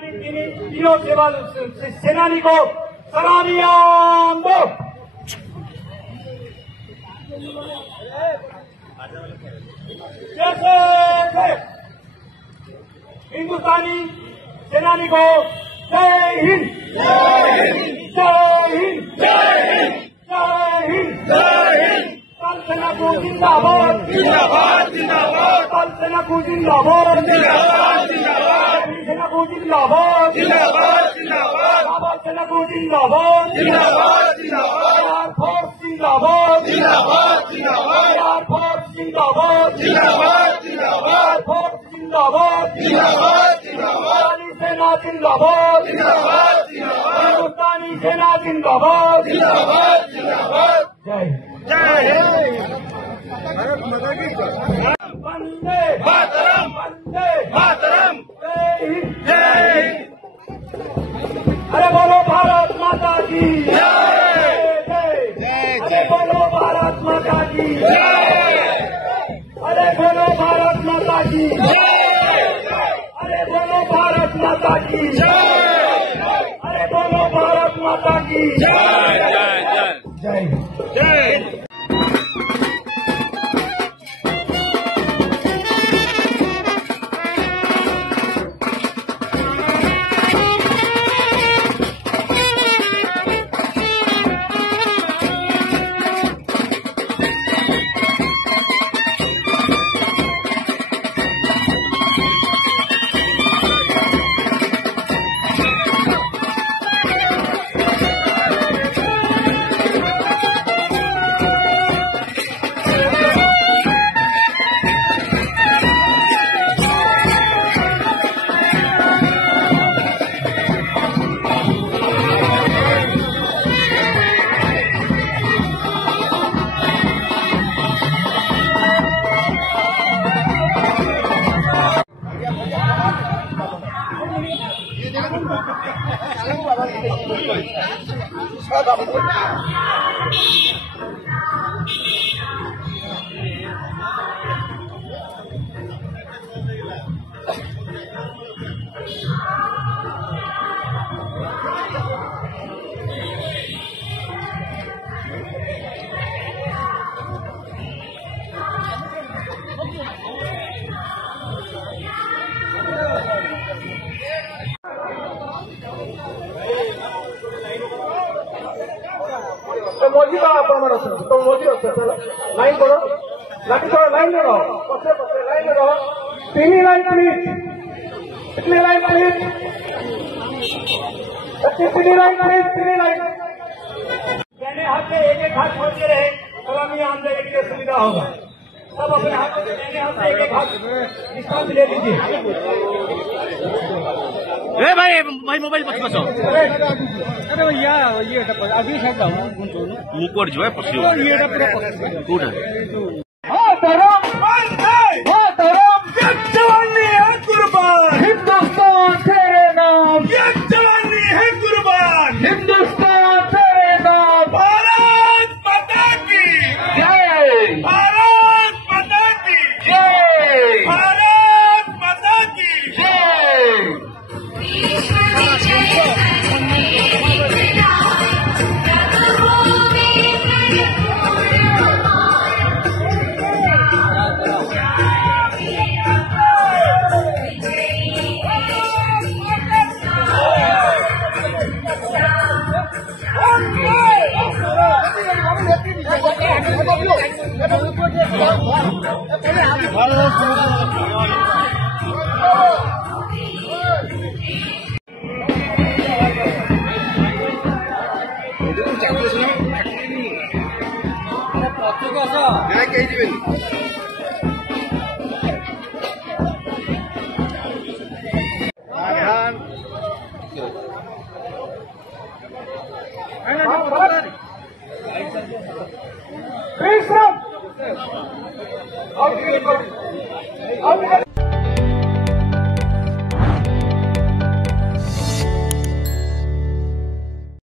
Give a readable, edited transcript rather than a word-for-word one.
तीनों सेनानी को सलामियां दो। जैसे हिंदुस्तानी सेनानी को जय हिंद, जय हिंद, जय हिंद, जय हिंद, जय हिंद, जय हिंद। कल सेना को जिंदाबाद, जिंदाबाद, जिंदाबाद। कल सेना को जिंदाबाद, जिंदाबाद, जिंदाबाद। सेना को जिंदाबाद, जिंदाबाद, जिंदाबाद। बाबा सेना को जिंदाबाद, जिंदाबाद, जिंदाबाद। एयरफोर्स जिंदाबाद, जिंदाबाद, जिंदाबाद। एयरफोर्स जिंदाबाद, जिंदाबाद, जिंदाबाद। एयरफोर्स जिंदाबाद, जिंदाबाद, जिंदाबाद। सेना जिंदाबाद, जिंदाबाद, जिंदाबाद। हिंदुस्तानी सेना जिंदाबाद, जिंदाबाद, जिंदाबाद। जय जय वंदे मातरम, वंदे मातरम। जय हिंद, जय हिंद। अरे बोलो भारत माता की जय, जय। अरे बोलो भारत माता की जय, अरे बोलो भारत माता की जय, अरे बोलो भारत माता की जय, अरे बोलो भारत माता की जय, जय जय जय। मोदी का प्रमाण तो मोदी लाइन करो, लाठी थोड़ा लाइन में रहो, पसे पसे लाइन में रहो। तीन लाइन प्लीज, कितनी लाइन प्लीज, तीन लाइन प्लीज, तीन लाइन। मैंने हाथ में एक हाथ छोड़ते रहे, सलामी आमदनी के लिए सुविधा होगा। सब अपने हाथ में मैंने हाथ में एक हाथ डिस्काउंट ले लीजिए। भाई मोबाइल मत बचाओ। अरे भैया ये अभी ऊपर जो है पसी जवानी है कुर्बान, हिंदुस्तान तेरे नाम। ये जवानी है कुर्बान, हिंदुस्तान तेरे नाम। भारत माता की जय, भारत माता की जय, भारत माता की जय। Please, sir.